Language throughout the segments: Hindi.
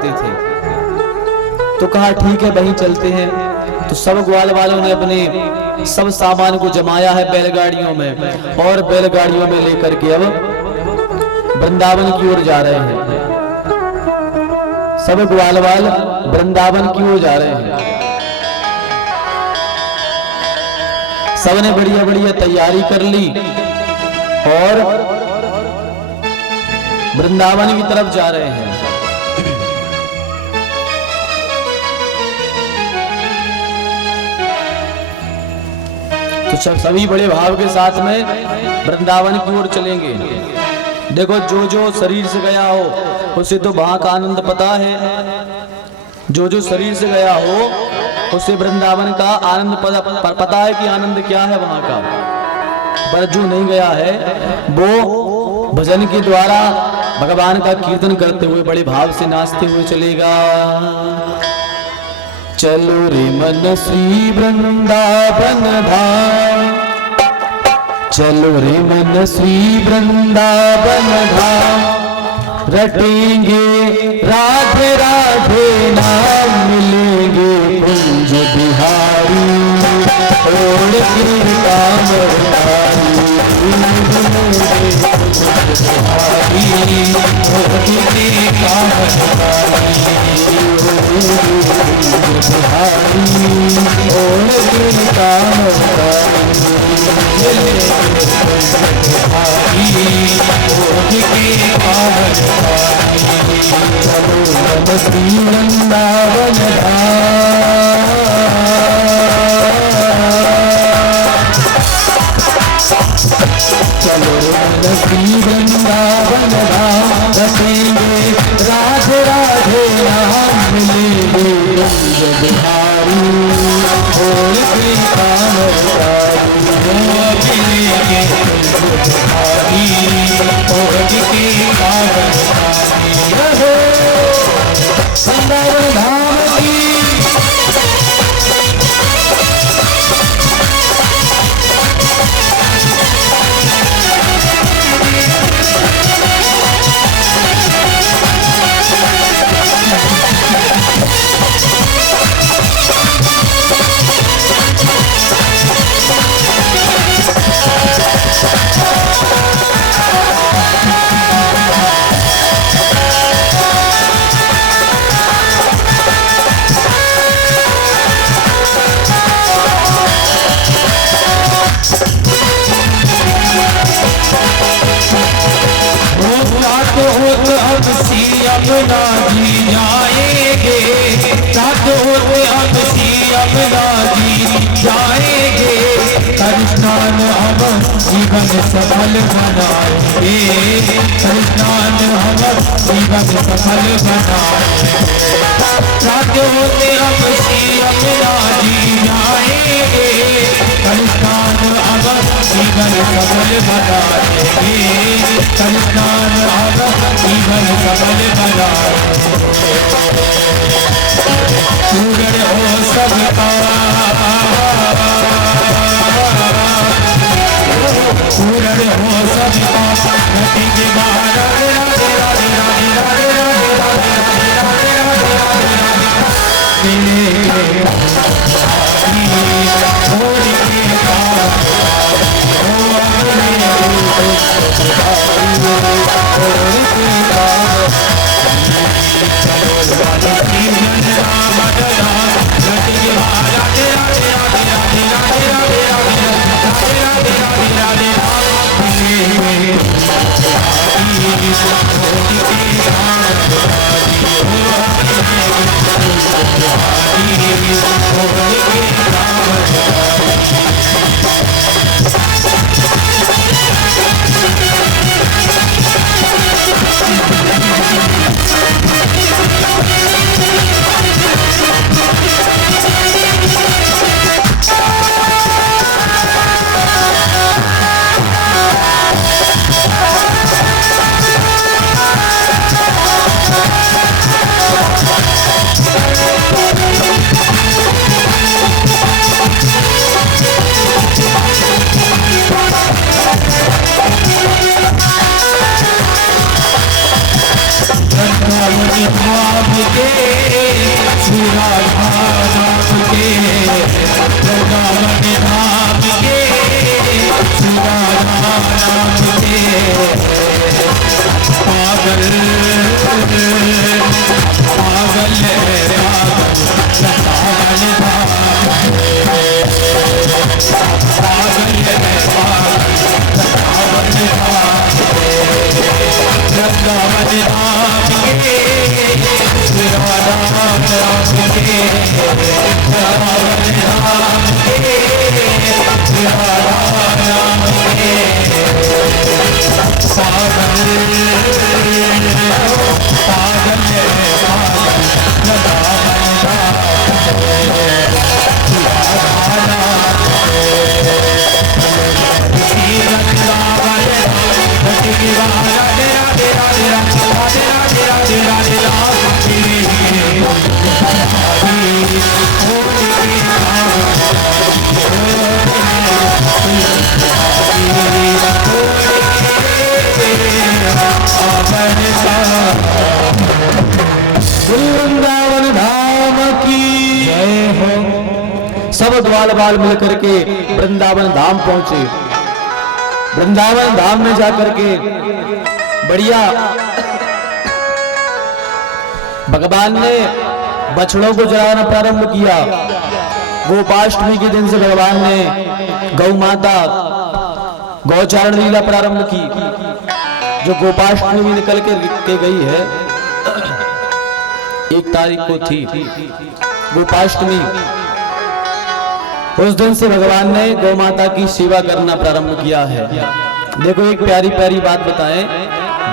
थे। तो कहा ठीक है वहीं चलते हैं। तो सब ग्वाल वालों ने अपने सब सामान को जमाया है बैलगाड़ियों में और बैलगाड़ियों में लेकर के अब वृंदावन की ओर जा रहे हैं। सब ग्वाल वाल वृंदावन की ओर जा रहे हैं। सबने बढ़िया बढ़िया तैयारी कर ली और वृंदावन की तरफ जा रहे हैं। तो सभी बड़े भाव के साथ में वृंदावन की ओर चलेंगे। देखो जो जो शरीर से गया हो उसे तो वहां का आनंद पता है, जो जो शरीर से गया हो उसे वृंदावन का आनंद पता है कि आनंद क्या है वहां का। पर जो नहीं गया है वो भजन के द्वारा भगवान का कीर्तन करते हुए बड़े भाव से नाचते हुए चलेगा। चलो रे मन श्री वृंदावन धाम, चलो रे मन श्री वृंदावन धाम, रटेंगे राधे राधे नाम, मिलेंगे कुंज बिहारी और काम श्री वृंदावन चलो श्री वृंदावन धाम, रटेंगे राधे राधे नाम, मिलेंगे कुंज बिहारी और काम मिलेंगे कुंज बिहारी और काम रहो वृंदावन धाम की। अपना जी जाएंगे, साथ होते हम सी अपना जी जाएंगे, कृष्णान हम जीवन सफल बनाएंगे, कृष्णान हम जीवन सफल बनाएंगे, साथ होते हम सी अपना जी जाएंगे, कृष्णान हम जीवन सफल बनाएंगे, कृष्णान हम जीवन सफल बनाएंगे। पूर्ण हो सबका, पूर्ण हो सबका, घटेंगे बाहर राधे राधे राधे राधे राधे राधे राधे राधे राधे मिलेंगे होली के बाद के, श्री राधा नाम के, वृंदावन धाम के, श्री राधा नाम के। पागल पागल है वृंदावन धाम, पागल है वृंदावन धाम के, श्री राधा नाम के, वृंदावन धाम के, श्री राधा नाम के। पागल पागल है पागल वृंदावन धाम के, श्री राधा नाम के। वृंदावन धाम की जय हो। सब ग्वाल बाल मिलकर के वृंदावन धाम पहुंचे। वृंदावन धाम में जाकर के बढ़िया भगवान ने बछड़ों को जलाना प्रारंभ किया। गोपाष्टमी के दिन से भगवान ने गौ माता गौचारण लीला प्रारंभ की, जो गोपाष्टमी भी निकल के गई है। 1 तारीख को थी गोपाष्टमी। उस दिन से भगवान ने गौ माता की सेवा करना प्रारंभ किया है। देखो एक प्यारी प्यारी बात बताएं,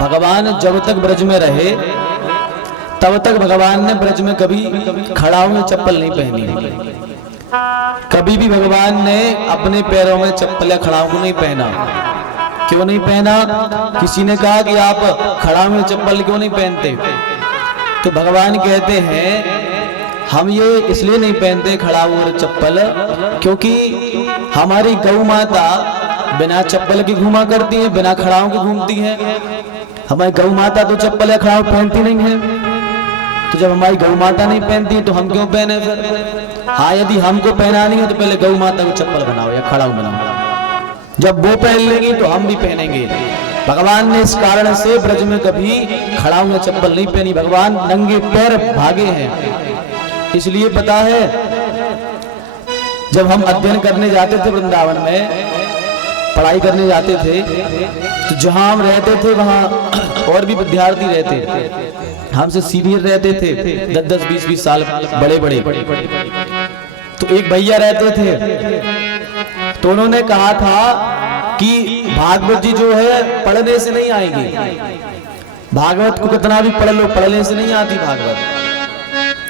भगवान जब तक ब्रज में रहे तब तक भगवान ने ब्रज में कभी खड़ाओं में चप्पल नहीं पहनी। कभी भी भगवान ने अपने पैरों में चप्पल या खड़ाओं को नहीं पहना। क्यों नहीं पहना? किसी ने कहा कि आप खड़ाओं में चप्पल क्यों नहीं पहनते? तो भगवान कहते हैं हम ये इसलिए नहीं पहनते खड़ाऊ और चप्पल, क्योंकि हमारी गौ माता बिना चप्पल के घूमा करती है, बिना खड़ाओं के घूमती है। हमारी गौ माता तो चप्पल या खड़ाऊ पहनती नहीं है। तो जब हमारी गौ माता नहीं पहनती तो हम क्यों पहने फिर? हाँ, यदि हमको पहनानी है तो पहले गौ माता को चप्पल बनाओ या खड़ाऊ बनाओ। जब वो पहन लेगी तो हम भी पहनेंगे। भगवान ने इस कारण से ब्रज में कभी खड़ाऊ या चप्पल नहीं पहनी। भगवान नंगे पैर भागे हैं। इसलिए पता है, जब हम अध्ययन करने जाते थे वृंदावन में, पढ़ाई करने जाते थे, तो जहां हम रहते थे वहां और भी विद्यार्थी रहते, हमसे सीनियर रहते थे, 10-10, 20-20 साल बड़े बड़े। तो एक भैया रहते थे, तो उन्होंने कहा था कि भागवत जी जो है पढ़ने से नहीं आएंगे। भागवत को कितना भी पढ़ लो, पढ़ने से नहीं आती भागवत।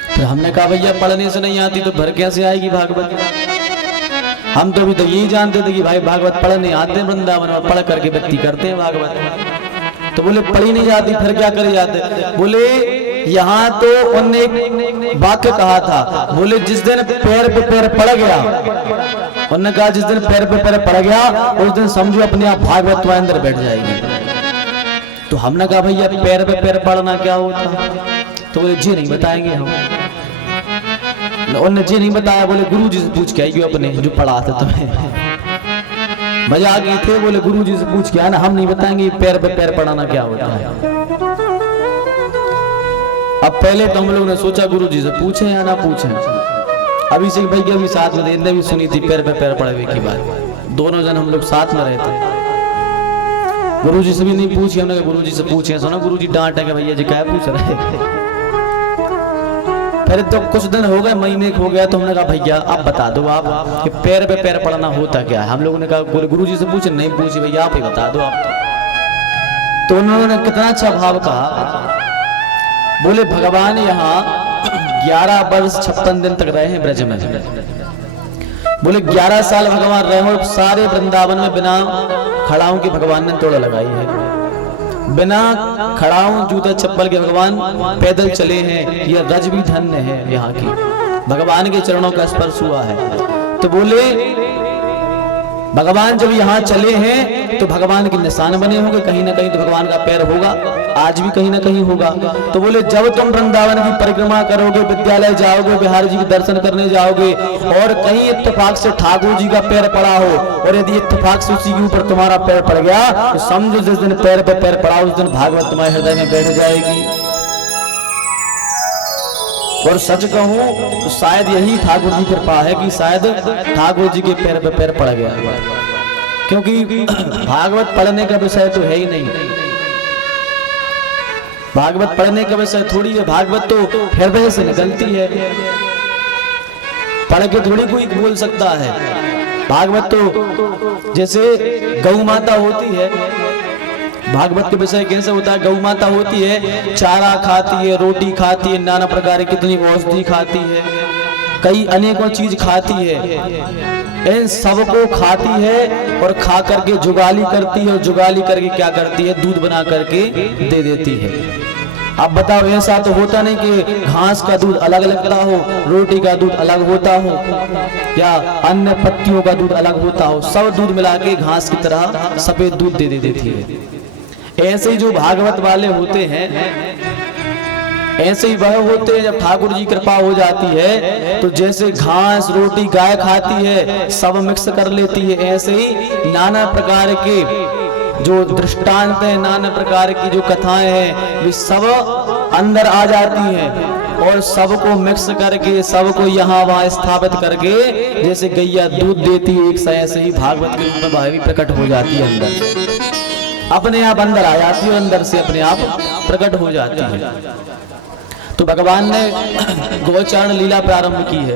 फिर हमने कहा भैया पढ़ने से नहीं आती तो भर कैसे आएगी भागवत? हम तो अभी तो यही जानते थे कि भाई भागवत पढ़ने आते हैं वृंदावन और पढ़ करके व्यक्ति करते हैं भागवत। तो बोले पढ़ी नहीं जाती फिर क्या करे जाते? बोले यहाँ तो उन्होंने एक वाक्य कहा था, बोले जिस दिन पैर पे पैर पड़ गया, उन्होंने कहा जिस दिन पैर पे पैर पड़ गया उस दिन समझो अपने आप भागवत तो अंदर बैठ जाएगी। तो हमने कहा भैया पैर पे पैर पड़ना क्या होता? तो बोले जी नहीं बताएंगे हम। उन्होंने जी नहीं बताया। बोले गुरु जी से पूछ के आइए अपने जो पढ़ा था तुम्हें। मजाक ये थे। बोले गुरु जी से पूछ के आना, हम नहीं बताएंगे पैर पे पैर पड़ाना क्या होता है। अब पहले तो हम लोग ने सोचा गुरु जी से पूछे या ना पूछे। अभिषेक भाई के भी साथ में इनने भी सुनी थी पैर पे पैर पड़े की बात। दोनों जन हम लोग साथ में रहते। गुरु जी से भी नहीं पूछी हमने, गुरु जी से पूछे। सुना गुरु जी डांटेंगे भैया जी क्या पूछ रहे। फिर तो कुछ दिन हो गए, महीने हो गया, तो हमने कहा भैया आप बता दो आप कि पैर पे पैर पड़ना होता क्या है। हम लोगों ने कहा गुरु जी से पूछे, नहीं पूछे भैया आप ही बता दो आप। तो उन्होंने कितना अच्छा भाव कहा। बोले भगवान यहाँ 11 वर्ष 56 दिन तक रहे हैं ब्रज में। बोले 11 साल भगवान रहे और सारे वृंदावन में बिना खड़ाओं की भगवान ने तोड़ लगाई है। बिना खड़ाओं जूता चप्पल के भगवान पैदल चले हैं। यह रज भी धन्य है यहाँ की, भगवान के चरणों का स्पर्श हुआ है। तो बोले भगवान जब यहाँ चले हैं तो भगवान के निशान बने होंगे, कहीं ना कहीं तो भगवान का पैर होगा, आज भी कहीं ना कहीं होगा। तो बोले जब तुम वृंदावन की परिक्रमा करोगे, विद्यालय जाओगे, बिहारी जी के दर्शन करने जाओगे और कहीं इत्तेफाक से ठाकुर जी का पैर पड़ा हो, और यदि इत्तेफाक से उसी के ऊपर तुम्हारा पैर पड़ गया तो समझो जिस दिन पैर पे पैर पड़ा उस दिन भागवत तुम्हारे हृदय में बैठ जाएगी। और सच कहूं तो शायद यही ठाकुर जी की कृपा है कि शायद ठाकुर जी के पैर पे पैर पड़ गया, क्योंकि भागवत पढ़ने का विषय तो है ही नहीं, भागवत पढ़ने का विषय थोड़ी है, भागवत तो हृदय से निकलती है, पढ़ के थोड़ी कोई बोल सकता है। भागवत तो जैसे गौ माता होती है, भागवत के विषय कैसे होता है, गौ माता होती है, चारा खाती है, रोटी खाती है, नाना प्रकार की कितनी औषधि खाती है, कई अनेकों चीज खाती है, इन सबको खाती है और खा करके जुगाली करती है, और जुगाली करके क्या करती है, दूध बना करके दे देती है। अब बताओ ऐसा तो होता नहीं कि घास का दूध अलग लगता हो, रोटी का दूध अलग होता हो, या अन्य पत्तियों का दूध अलग होता हो, सब दूध मिला के घास की तरह सफेद दूध दे देती है। ऐसे ही जो भागवत वाले होते हैं, ऐसे ही वह होते हैं जब ठाकुर जी कृपा हो जाती है तो जैसे घास रोटी गाय खाती है सब मिक्स कर लेती है, ऐसे ही नाना प्रकार के जो दृष्टांत है, नाना प्रकार की जो कथाएं हैं वे सब अंदर आ जाती हैं और सबको मिक्स करके सबको यहाँ वहाँ स्थापित करके जैसे गैया दूध देती है, एक ऐसे ही भागवत के रूप में भावी प्रकट हो जाती है, अंदर अपने आप अंदर आ जाती है, अंदर से अपने आप प्रकट हो जाती है। तो भगवान ने गोचारण लीला प्रारंभ की है।